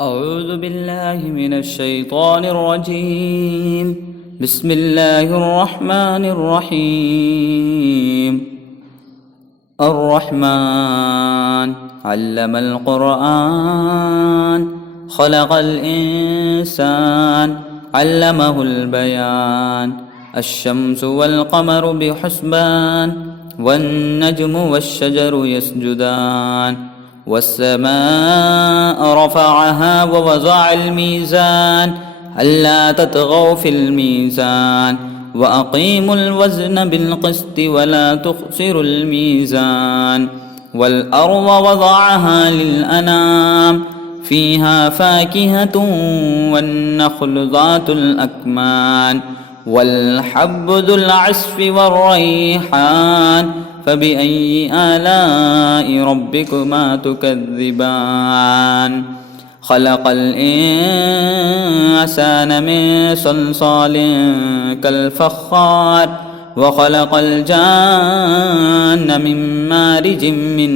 أعوذ بالله من الشيطان الرجيم. بسم الله الرحمن الرحيم. الرحمن علم القرآن خلق الإنسان علمه البيان. الشمس والقمر بحسبان والنجم والشجر يسجدان. والسماء رفعها ووضع الميزان ألا تطغوا في الميزان وأقيموا الوزن بالقسط ولا تخسروا الميزان. والأرض وضعها للأنام فيها فاكهة والنخل ذات الأكمام والحب ذو العصف والريحان. فبأي آلاء ربكما تكذبان؟ خلق الإنسان من صلصال كالفخار وخلق الجان من مارج من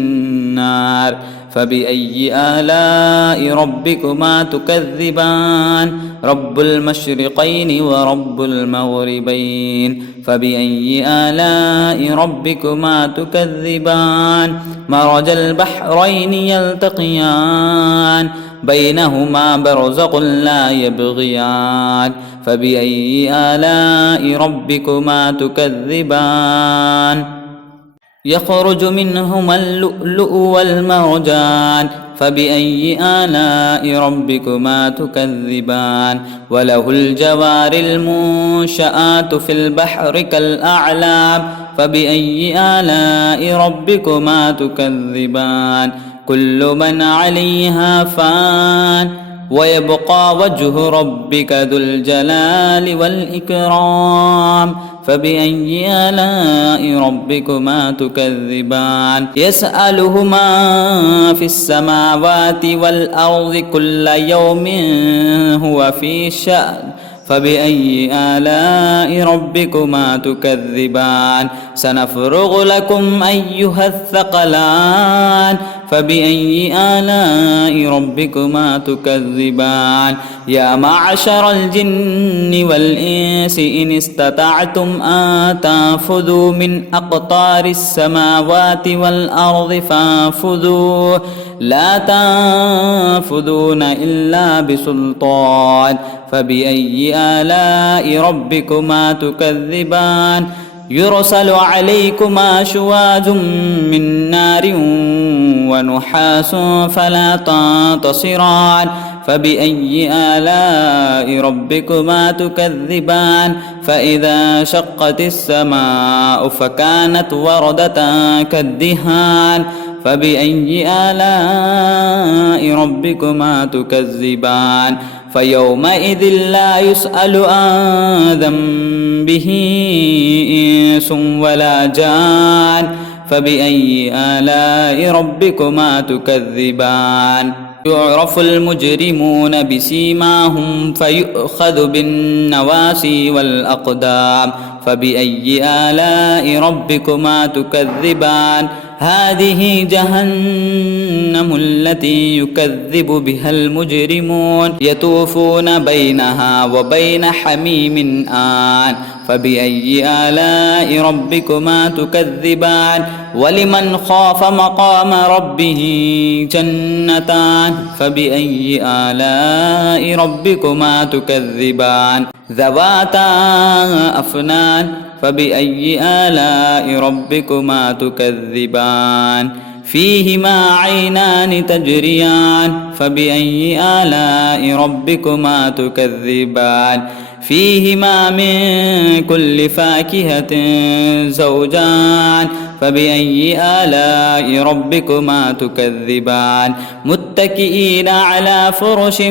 نار. فبأي آلاء ربكما تكذبان؟ رب المشرقين ورب المغربين. فبأي آلاء ربكما تكذبان؟ مرج البحرين يلتقيان بينهما برزق لا يبغيان. فبأي آلاء ربكما تكذبان؟ يخرج منهما اللؤلؤ والمرجان. فبأي آلاء ربكما تكذبان؟ وله الجوار المنشآت في البحر كالأعلام. فبأي آلاء ربكما تكذبان؟ كل من عليها فان ويبقى وجه ربك ذو الجلال والإكرام. فبأي آلاء ربكما تكذبان؟ يسأله من في السماوات والأرض كل يوم هو في شأن. فبأي آلاء ربكما تكذبان؟ سنفرغ لكم أيها الثقلان. فبأي آلاء ربكما تكذبان؟ يا معشر الجن والإنس إن استطعتم أن تنفذوا من أقطار السماوات والأرض فانفذوا لا تنفذون إلا بسلطان. فبأي آلاء ربكما تكذبان؟ يرسل عليكما شواظ من نار ونحاس فلا تنتصران. فبأي آلاء ربكما تكذبان؟ فإذا شقت السماء فكانت وردة كالدهان. فبأي آلاء ربكما تكذبان؟ فيومئذ لا يسأل عن ذنبه إنس ولا جان. فبأي آلاء ربكما تكذبان؟ يعرف المجرمون بسيماهم فيؤخذ بالنواسي والأقدام. فبأي آلاء ربكما تكذبان؟ هذه جهنم التي يكذب بها المجرمون يطوفون بينها وبين حميم آن. فبأي آلاء ربكما تكذبان؟ ولمن خاف مقام ربه جنتان. فبأي آلاء ربكما تكذبان؟ ذواتا أفنان. فبأي آلاء ربكما تكذبان؟ فيهما عينان تجريان. فبأي آلاء ربكما تكذبان؟ فيهما من كل فاكهة زوجان. فبأي آلاء ربكما تكذبان؟ متكئين على فرش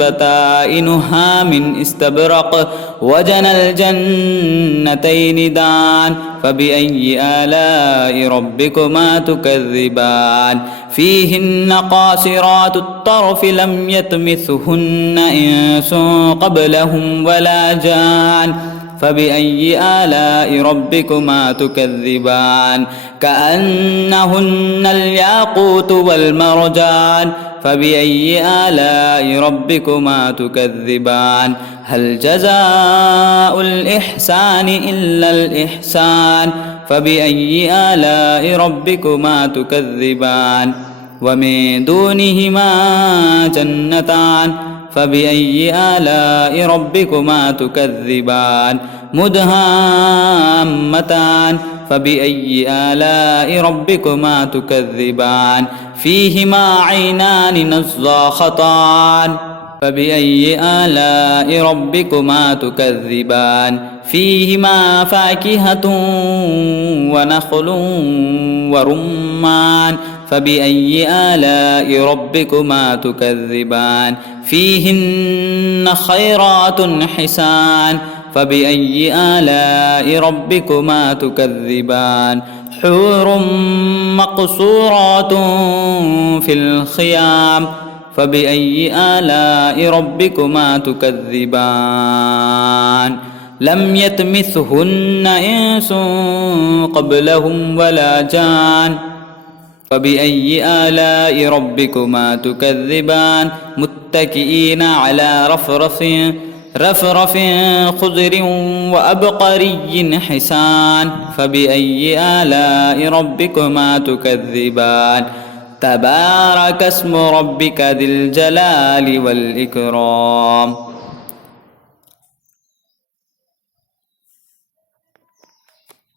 بطائنها من استبرق وجنى الجنتين دان. فبأي آلاء ربكما تكذبان؟ فيهن قاصرات الطرف لم يطمثهن إنس قبلهم ولا جان. فبأي آلاء ربكما تكذبان كأنهن الياقوت والمرجان فبأي آلاء ربكما تكذبان هل جزاء الإحسان إلا الإحسان فبأي آلاء ربكما تكذبان ومن دونهما جنتان فبأي آلاء ربكما تكذبان مدهامتان فبأي آلاء ربكما تكذبان فيهما عينان نضاختان فبأي آلاء ربكما تكذبان فيهما فاكهة ونخل ورمان فبأي آلاء ربكما تكذبان فيهن خيرات حسان فبأي آلاء ربكما تكذبان حور مقصورات في الخيام فبأي آلاء ربكما تكذبان لم يطمثهن إنس قبلهم ولا جان فبأي آلاء ربكما تكذبان متكئين على رفرف خضر وأبقري حسان فبأي آلاء ربكما تكذبان تبارك اسم ربك ذي الجلال والإكرام